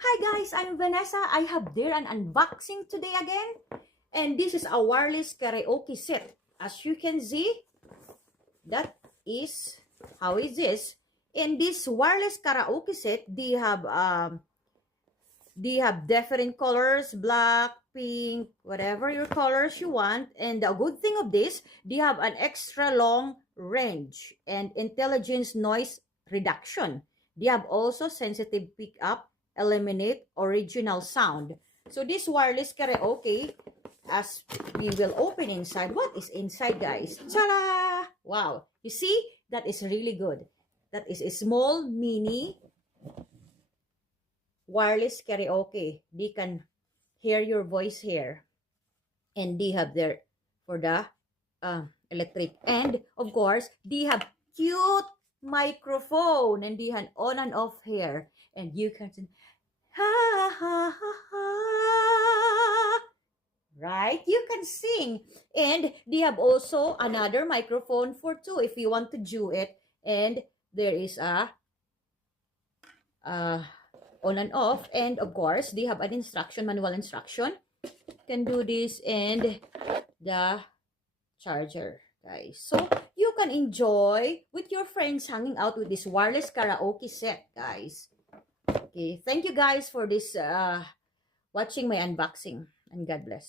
Hi guys, I'm Vanessa. I have there an unboxing today again. And this is a wireless karaoke set. As you can see, that is how is this. In this wireless karaoke set, they have different colors, black, pink, whatever your colors you want. And the good thing of this, they have an extra long range and intelligence noise reduction. They have also sensitive pickup, eliminate original sound. So this wireless karaoke, as we will open inside, what is inside, guys? Ta-da! Wow, you see, that is really good. That is a small mini wireless karaoke. They can hear your voice here. And they have their, for the electric. And, of course, they have cute microphone. And they have on and off here. And you can sing, ha, ha, ha, ha. Right? You can sing. And they have also another microphone for two if you want to do it. And there is a on and off, and of course they have an instruction, manual instruction. Can do this, and the charger, guys. So you can enjoy with your friends hanging out with this wireless karaoke set, guys. Okay, thank you guys for this watching my unboxing, and God bless.